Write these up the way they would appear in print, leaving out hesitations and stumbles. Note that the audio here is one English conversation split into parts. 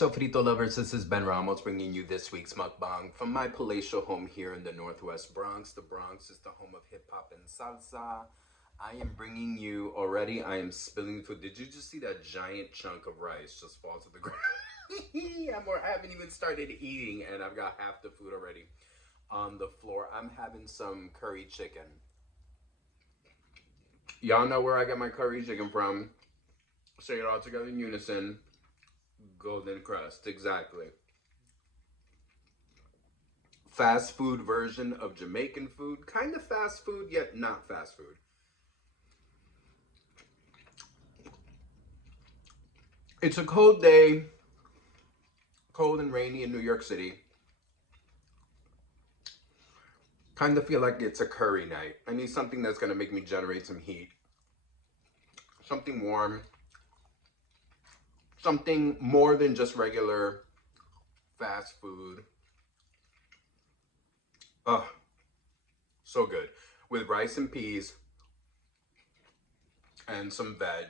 sofrito lovers, this is Ben Ramos bringing you this week's mukbang from my palatial home here in the Northwest Bronx. The Bronx is the home of hip-hop and salsa. I am bringing you already, I am spilling food. Did you just see that giant chunk of rice just fall to the ground? I haven't even started eating and I've got half the food already on the floor. I'm having some curry chicken. Y'all know where I get my curry chicken from. Say it all together in unison. Golden crust, exactly. Fast food version of Jamaican food. Kind of fast food, yet not fast food. It's a cold day, cold and rainy in New York City. Kind of feel like it's a curry night. I need something that's going to make me generate some heat. Something warm. Something more than just regular fast food. Oh, so good. With rice and peas and some veg.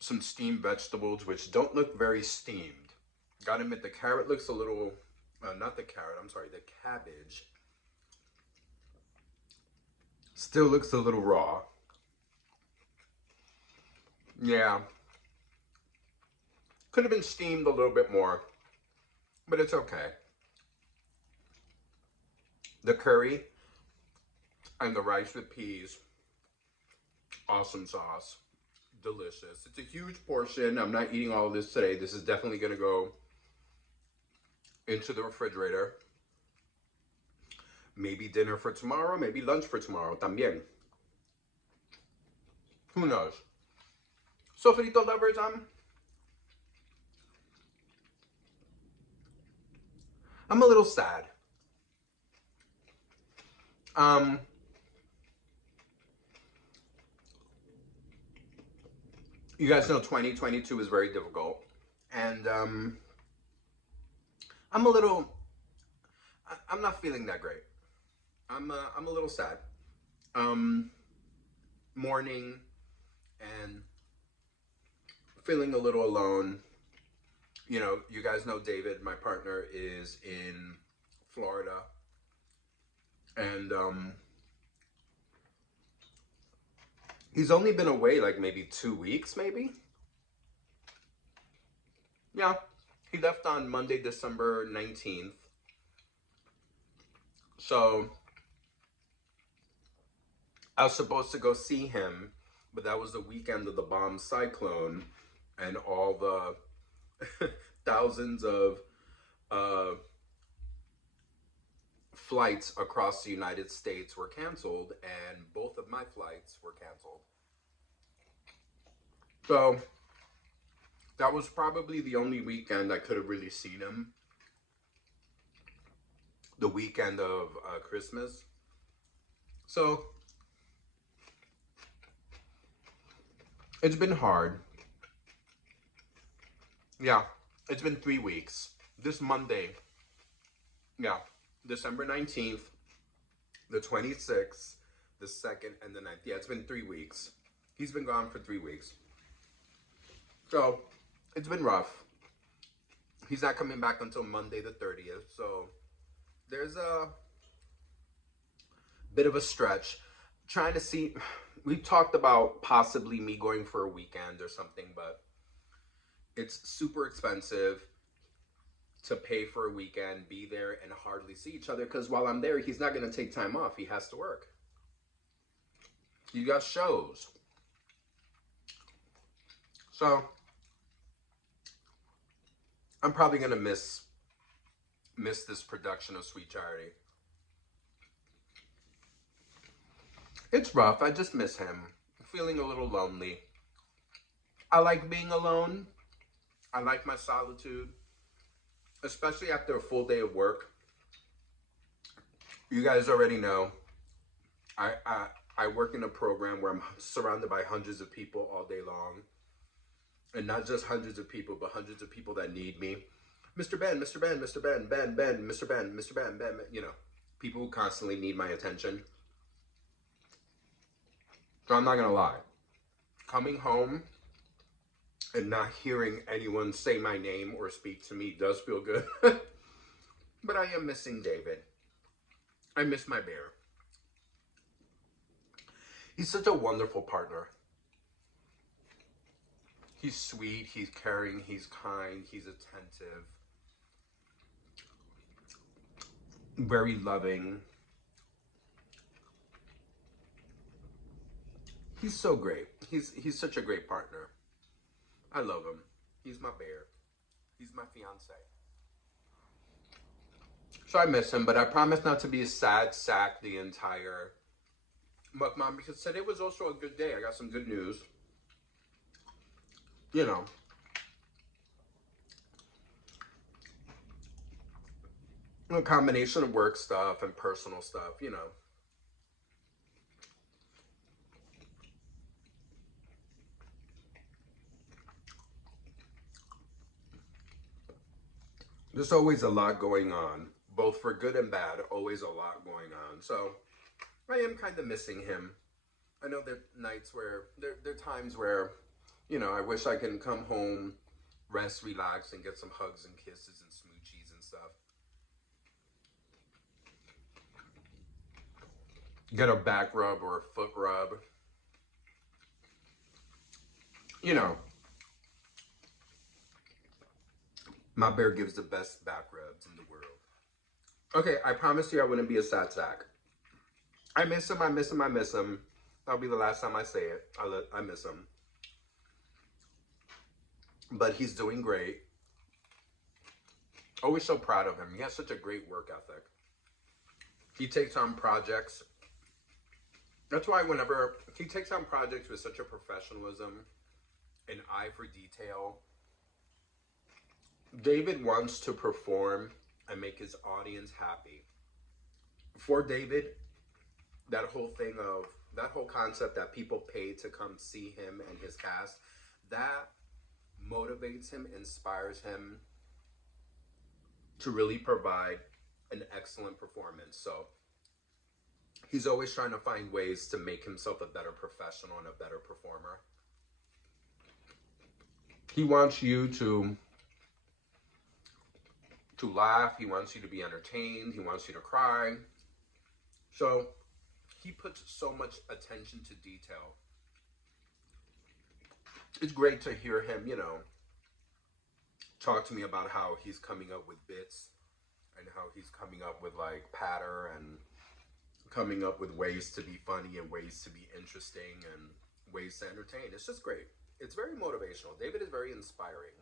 Some steamed vegetables, which don't look very steamed. Gotta admit, the carrot looks a little, not the carrot, I'm sorry, the cabbage still looks a little raw. Yeah. Could have been steamed a little bit more, but it's okay. The curry and the rice with peas, awesome sauce, delicious. It's a huge portion. I'm not eating all of this today. This is definitely going to go into the refrigerator. Maybe dinner for tomorrow, maybe lunch for tomorrow también. Who knows? Sofrito lovers, I'm a little sad. You guys know 2022 is very difficult, and I'm not feeling that great. I'm a little sad. Mourning and feeling a little alone. You know, you guys know David, my partner, is in Florida, and he's only been away like maybe 2 weeks, maybe. Yeah, he left on Monday, December 19th. So I was supposed to go see him, but that was the weekend of the bomb cyclone and all the thousands of flights across the United States were canceled, and both of my flights were canceled. So that was probably the only weekend I could have really seen him. The weekend of Christmas. So it's been hard. Yeah, it's been 3 weeks. This Monday, yeah, December 19th, the 26th, the 2nd, and the 9th. Yeah, it's been 3 weeks. He's been gone for 3 weeks. So it's been rough. He's not coming back until Monday the 30th. So there's a bit of a stretch. Trying to see, we talked about possibly me going for a weekend or something, but it's super expensive to pay for a weekend, be there, and hardly see each other, because while I'm there, he's not going to take time off. He has to work. He got shows. So I'm probably going to miss this production of Sweet Charity. It's rough. I just miss him. I'm feeling a little lonely. I like being alone. I like my solitude, especially after a full day of work. You guys already know I work in a program where I'm surrounded by hundreds of people all day long. And not just hundreds of people, but hundreds of people that need me. Mr. Ben, Mr. Ben, Mr. Ben, Ben, Ben, Mr. Ben, Mr. Ben, Ben, you know, people who constantly need my attention. So I'm not gonna lie. Coming home And not hearing anyone say my name or speak to me does feel good. But I am missing David. I miss my bear. He's such a wonderful partner. He's sweet, he's caring, he's kind, he's attentive, very loving. He's so great. He's such a great partner. I love him. He's my bear. He's my fiance. So I miss him, but I promise not to be a sad sack the entire mukbang because today was also a good day. I got some good news. You know, a combination of work stuff and personal stuff, you know. There's always a lot going on, both for good and bad, always a lot going on. So I am kind of missing him. I know there are nights where, there are times where, you know, I wish I can come home, rest, relax, and get some hugs and kisses and smoochies and stuff. Get a back rub or a foot rub. You know, my bear gives the best back rubs in the world. Okay, I promised you I wouldn't be a sad sack. I miss him, I miss him, I miss him. That'll be the last time I say it. I miss him. But he's doing great. Always so proud of him. He has such a great work ethic. He takes on projects. That's why whenever he takes on projects with such a professionalism, an eye for detail, David wants to perform and make his audience happy. For David, that whole concept that people pay to come see him and his cast, that motivates him, inspires him to really provide an excellent performance. So he's always trying to find ways to make himself a better professional and a better performer. He wants you to laugh, he wants you to be entertained, he wants you to cry. So he puts so much attention to detail. It's great to hear him, you know, talk to me about how he's coming up with bits and how he's coming up with like patter and coming up with ways to be funny and ways to be interesting and ways to entertain. It's just great. It's very motivational. David is very inspiring.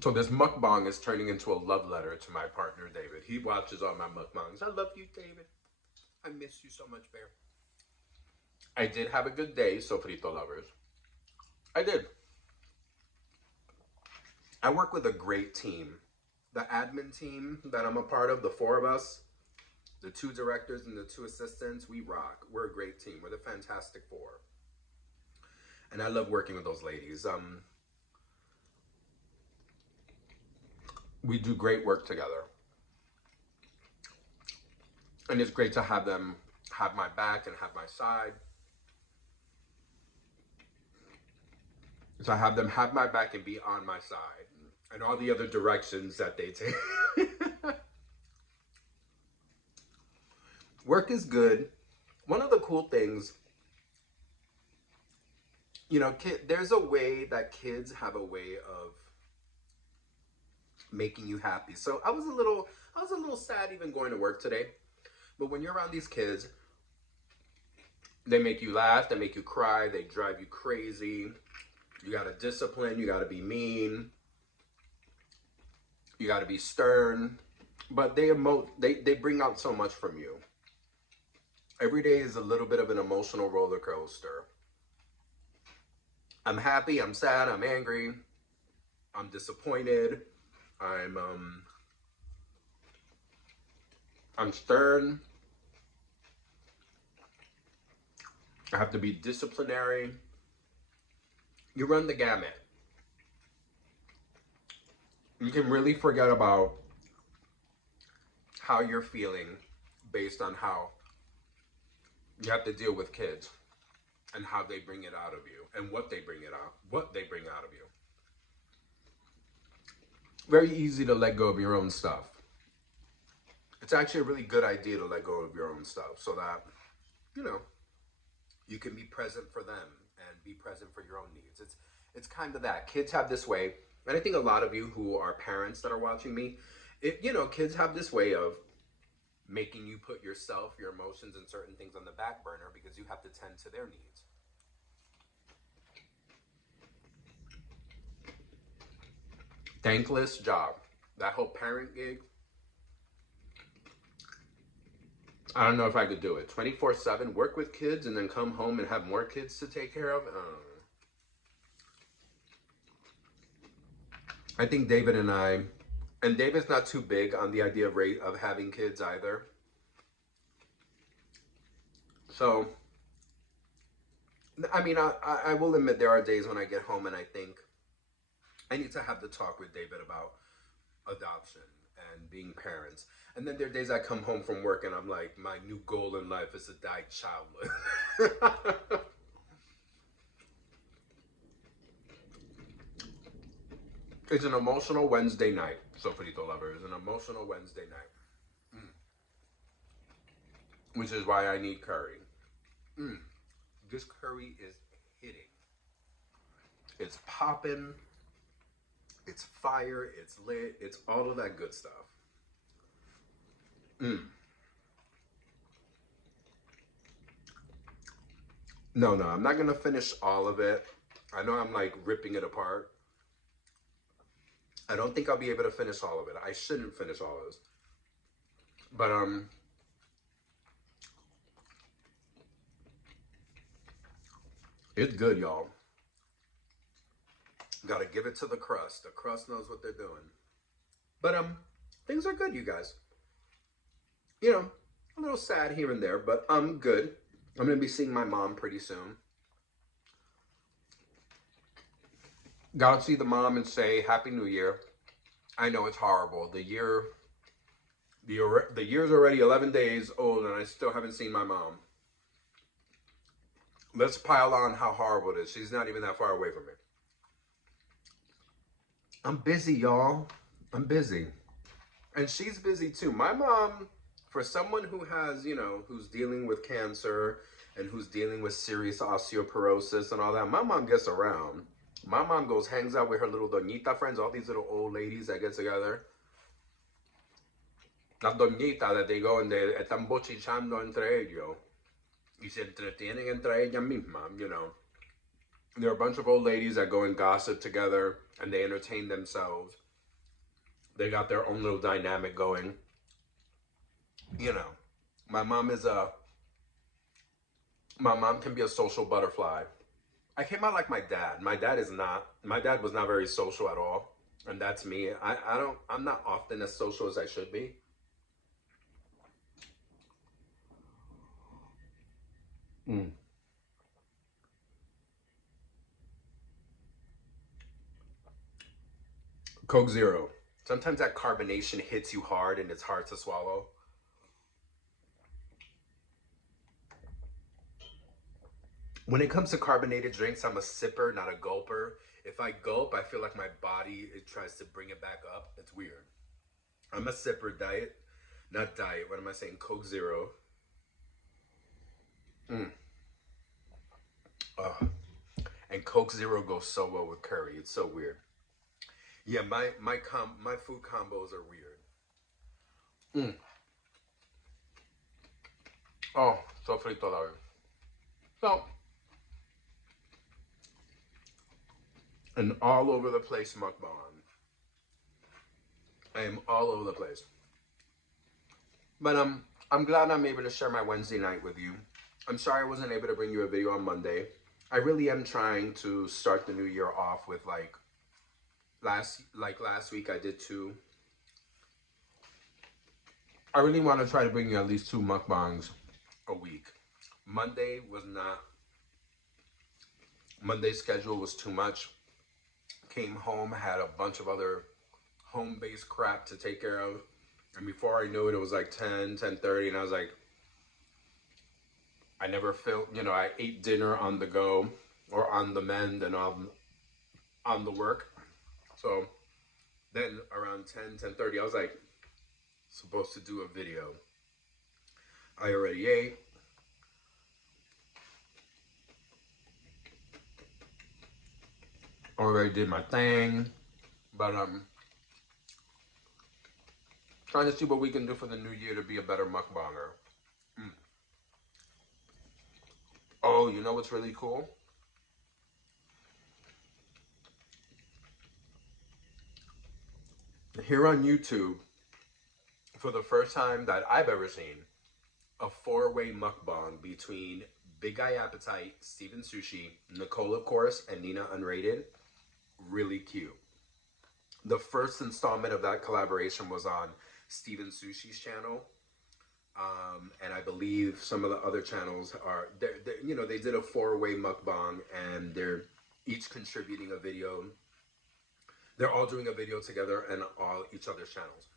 So this mukbang is turning into a love letter to my partner, David. He watches all my mukbangs. I love you, David. I miss you so much, Bear. I did have a good day, Sofrito lovers. I did. I work with a great team. The admin team that I'm a part of, the four of us, the two directors and the two assistants, we rock. We're a great team. We're the Fantastic Four. And I love working with those ladies. We do great work together. And it's great to have them have my back and have my side. To have them have my back and be on my side. And all the other directions that they take. Work is good. One of the cool things, you know, there's a way that kids have a way of making you happy. So I was a little sad even going to work today. But when you're around these kids, they make you laugh, they make you cry, they drive you crazy. You gotta discipline, you gotta be mean, you gotta be stern. But they bring out so much from you. Every day is a little bit of an emotional roller coaster. I'm happy, I'm sad, I'm angry, I'm disappointed, I'm stern. I have to be disciplinary. You run the gamut. You can really forget about how you're feeling based on how you have to deal with kids. and how they bring it out of you and what they bring out of you. Very easy to let go of your own stuff. It's actually a really good idea to let go of your own stuff so that, you know, you can be present for them and be present for your own needs. It's kind of that. Kids have this way, and I think a lot of you who are parents that are watching me, kids have this way of making you put yourself, your emotions, and certain things on the back burner because you have to tend to their needs. Thankless job. That whole parent gig, I don't know if I could do it. 24/7, work with kids and then come home and have more kids to take care of. I think and David's not too big on the idea of having kids either. So, I mean, I will admit there are days when I get home and I think I need to have the talk with David about adoption and being parents. And then there are days I come home from work and I'm like, my new goal in life is to die childless. It's an emotional Wednesday night, Sofrito lover. It's an emotional Wednesday night, which is why I need curry. This curry is hitting. It's popping. It's fire. It's lit. It's all of that good stuff. No, no, I'm not gonna finish all of it. I know I'm like ripping it apart. I don't think I'll be able to finish all of it. I shouldn't finish all of this. But it's good, y'all. Gotta give it to the crust. The crust knows what they're doing. But things are good, you guys. You know, a little sad here and there, but I'm good. I'm gonna be seeing my mom pretty soon. Gotta see the mom and say Happy New Year. I know it's horrible. The year's already 11 days old, and I still haven't seen my mom. Let's pile on how horrible it is. She's not even that far away from me. I'm busy, y'all. I'm busy. And she's busy too. My mom, for someone who has, who's dealing with cancer and who's dealing with serious osteoporosis and all that, my mom gets around. My mom hangs out with her little doñita friends, all these little old ladies that get together. Las doñitas that they go and they están bochichando entre ellos. Y se entretienen entre ellas mismas. There are a bunch of old ladies that go and gossip together and they entertain themselves. They got their own little dynamic going. My mom can be a social butterfly. I came out like my dad. My dad was not very social at all. And that's me. I'm not often as social as I should be. Coke Zero. Sometimes that carbonation hits you hard and it's hard to swallow. When it comes to carbonated drinks, I'm a sipper, not a gulper. If I gulp, I feel like my body tries to bring it back up. It's weird. I'm a sipper not diet. What am I saying? Coke Zero. Oh. And Coke Zero goes so well with curry. It's so weird. Yeah, my food combos are weird. Oh, so frito la vez. So, an all over the place mukbang. I am all over the place. But I'm glad I'm able to share my Wednesday night with you. I'm sorry I wasn't able to bring you a video on Monday. I really am trying to start the new year off with last week I did two. I really want to try to bring you at least two mukbangs a week. Monday's schedule was too much. Came home, had a bunch of other home-based crap to take care of. And before I knew it, it was like 10:30, and I was like, I never felt, I ate dinner on the go or on the mend and on the work. So then around 10:30, I was like, supposed to do a video. I already ate. Already did my thing. But trying to see what we can do for the new year to be a better mukbanger. Mm. Oh, you know what's really cool? Here on YouTube, for the first time that I've ever seen, a four-way mukbang between Big Guy Appetite, Steven Sushi, Nicole, of course, and Nina Unrated. Really cute. The first installment of that collaboration was on Steven Sushi's channel. And I believe some of the other channels are, they did a four-way mukbang and they're each contributing a video. They're all doing a video together and all each other's channels.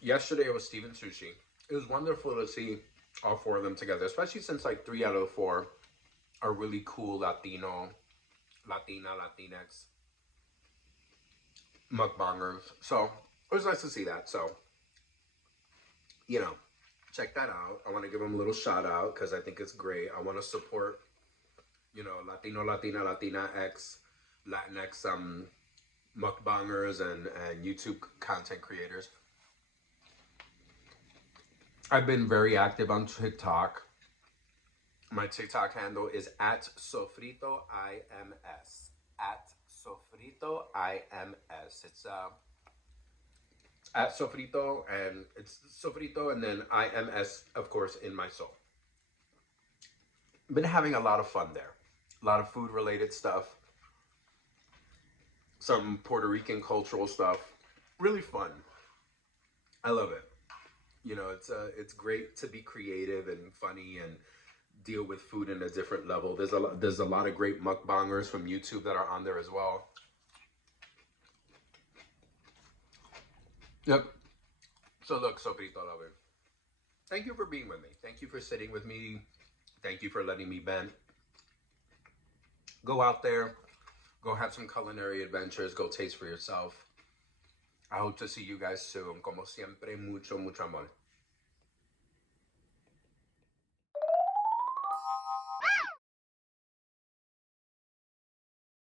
Yesterday it was Steven Sushi. It was wonderful to see all four of them together, especially since like 3 out of the 4 are really cool Latina, Latinx mukbangers. So it was nice to see that. So, check that out. I want to give them a little shout out because I think it's great. I want to support, Latino, Latinx, Latinx mukbangers and YouTube content creators. I've been very active on TikTok. My TikTok handle is at Sofrito IMS. At Sofrito IMS. It's at Sofrito, and it's Sofrito and then IMS, of course, in my soul. Been having a lot of fun there. A lot of food related stuff. Some Puerto Rican cultural stuff. Really fun. I love it. It's great to be creative and funny and deal with food in a different level. There's a lot of great mukbangers from YouTube that are on there as well. Yep. So look, Sofrito lover, thank you for being with me. Thank you for sitting with me. Thank you for letting me vent. Go out there, go have some culinary adventures, go taste for yourself. I hope to see you guys soon. Como siempre, mucho, mucho amor.